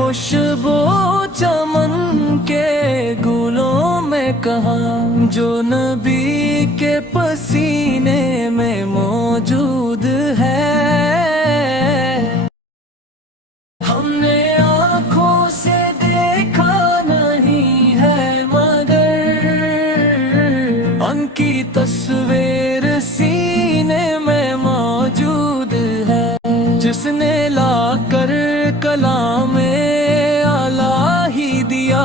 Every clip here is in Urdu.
خوشبو چمن کے گلوں میں کہاں، جو نبی کے پسینے میں موجود ہے۔ ہم نے آنکھوں سے دیکھا نہیں ہے مگر ان کی تصویر سینے میں موجود ہے۔ جس نے لا کر کلام الہی دیا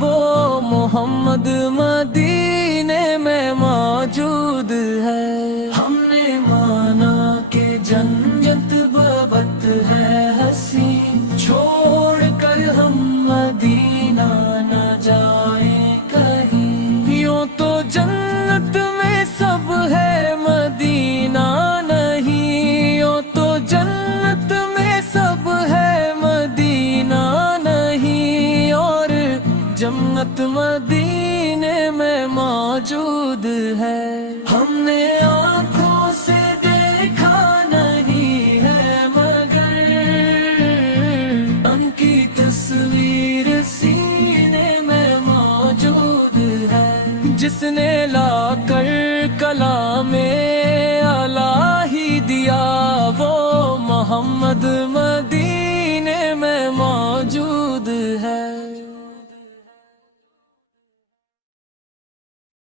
وہ محمد مدینے میں موجود ہے۔ ہم نے مانا کہ جنت بابت ہے حسین، چھوڑ کر ہم مدینہ نہ جائیں کہیں۔ یوں تو جنت میں سب ہے مدینہ نہیں، یوں تو جنت میں سب ہے مدینہ نہیں، اور جنت مدینے میں موجود ہے۔ ہم نے آنکھوں سے دیکھا نہیں ہے مگر ان کی تصویر سینے میں موجود ہے۔ جس نے لا کر کلام الہی دیا وہ محمد